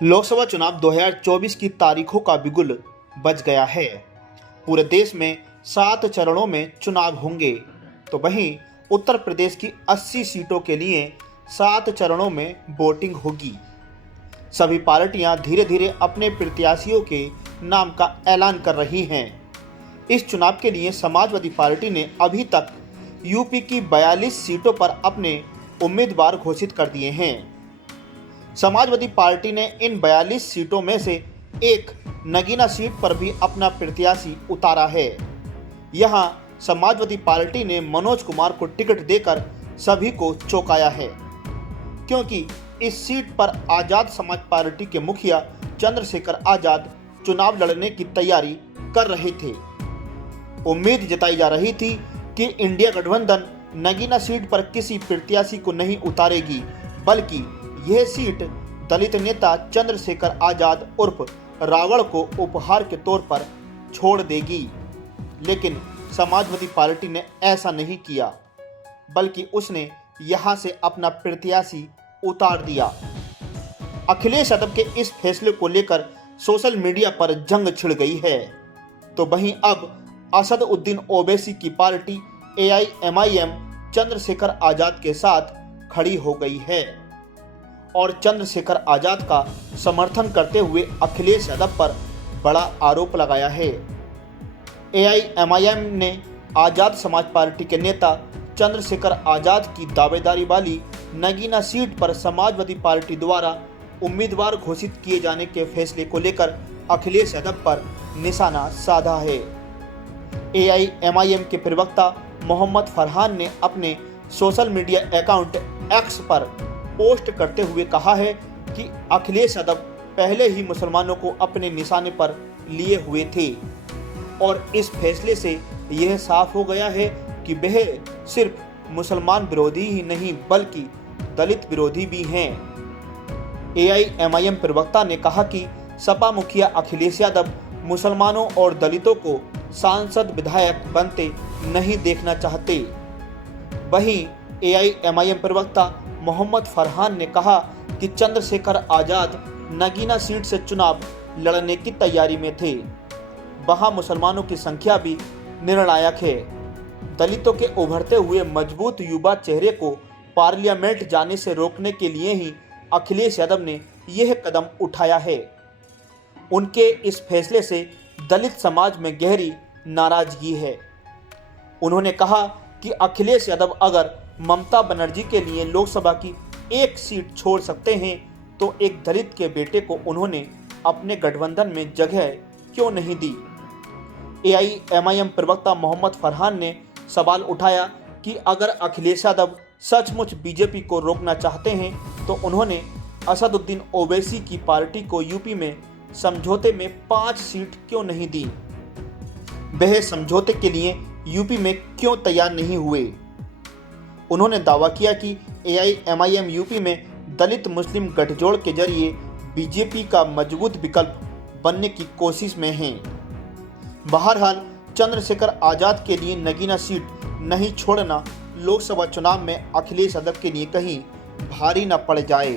लोकसभा चुनाव 2024 की तारीखों का बिगुल बज गया है। पूरे देश में 7 चरणों में चुनाव होंगे, तो वहीं उत्तर प्रदेश की 80 सीटों के लिए 7 चरणों में वोटिंग होगी। सभी पार्टियां धीरे धीरे अपने प्रत्याशियों के नाम का ऐलान कर रही हैं। इस चुनाव के लिए समाजवादी पार्टी ने अभी तक यूपी की 42 सीटों पर अपने उम्मीदवार घोषित कर दिए हैं। समाजवादी पार्टी ने इन 42 सीटों में से एक नगीना सीट पर भी अपना प्रत्याशी उतारा है। यहां समाजवादी पार्टी ने मनोज कुमार को टिकट देकर सभी को चौंकाया है, क्योंकि इस सीट पर आजाद समाज पार्टी के मुखिया चंद्रशेखर आजाद चुनाव लड़ने की तैयारी कर रहे थे। उम्मीद जताई जा रही थी कि इंडिया गठबंधन नगीना सीट पर किसी प्रत्याशी को नहीं उतारेगी, बल्कि यह सीट दलित नेता चंद्रशेखर आजाद उर्फ रावण को उपहार के तौर पर छोड़ देगी। लेकिन समाजवादी पार्टी ने ऐसा नहीं किया, बल्कि उसने यहां से अपना प्रत्याशी उतार दिया। अखिलेश यादव के इस फैसले को लेकर सोशल मीडिया पर जंग छिड़ गई है। तो वहीं अब असदुद्दीन ओवैसी की पार्टी AIMIM चंद्रशेखर आजाद के साथ खड़ी हो गई है और चंद्रशेखर आजाद का समर्थन करते हुए अखिलेश यादव पर बड़ा आरोप लगाया है। AIMIM ने आजाद समाज पार्टी के नेता चंद्रशेखर आजाद की दावेदारी वाली नगीना सीट पर समाजवादी पार्टी द्वारा उम्मीदवार घोषित किए जाने के फैसले को लेकर अखिलेश यादव पर निशाना साधा है। AIMIM के प्रवक्ता मोहम्मद फरहान ने अपने सोशल मीडिया अकाउंट X पर पोस्ट करते हुए कहा है कि अखिलेश यादव पहले ही मुसलमानों को अपने निशाने पर लिए हुए थे और इस फैसले से यह साफ हो गया है कि वह सिर्फ मुसलमान विरोधी ही नहीं बल्कि दलित विरोधी भी हैं। AIMIM प्रवक्ता ने कहा कि सपा मुखिया अखिलेश यादव मुसलमानों और दलितों को सांसद विधायक बनते नहीं देखना चाहते। वहीं AIMIM प्रवक्ता मोहम्मद फरहान ने कहा कि चंद्रशेखर आजाद नगीना सीट से चुनाव लड़ने की तैयारी में थे। वहां मुसलमानों की संख्या भी निर्णायक है। दलितों के उभरते हुए मजबूत युवा चेहरे को पार्लियामेंट जाने से रोकने के लिए ही अखिलेश यादव ने यह कदम उठाया है। उनके इस फैसले से दलित समाज में गहरी नाराजगी है। उन्होंने कहा कि अखिलेश यादव अगर ममता बनर्जी के लिए लोकसभा की एक सीट छोड़ सकते हैं, तो एक दलित के बेटे को उन्होंने अपने गठबंधन में जगह क्यों नहीं दी। AIMIM प्रवक्ता मोहम्मद फरहान ने सवाल उठाया कि अगर अखिलेश यादव सचमुच बीजेपी को रोकना चाहते हैं, तो उन्होंने असदुद्दीन ओवैसी की पार्टी को यूपी में समझौते में 5 सीट क्यों नहीं दी। वह समझौते के लिए यूपी में क्यों तैयार नहीं हुए। उन्होंने दावा किया कि AIMIM यूपी में दलित मुस्लिम गठजोड़ के जरिए बीजेपी का मजबूत विकल्प बनने की कोशिश में है। बहरहाल चंद्रशेखर आजाद के लिए नगीना सीट नहीं छोड़ना लोकसभा चुनाव में अखिलेश यादव के लिए कहीं भारी न पड़ जाए।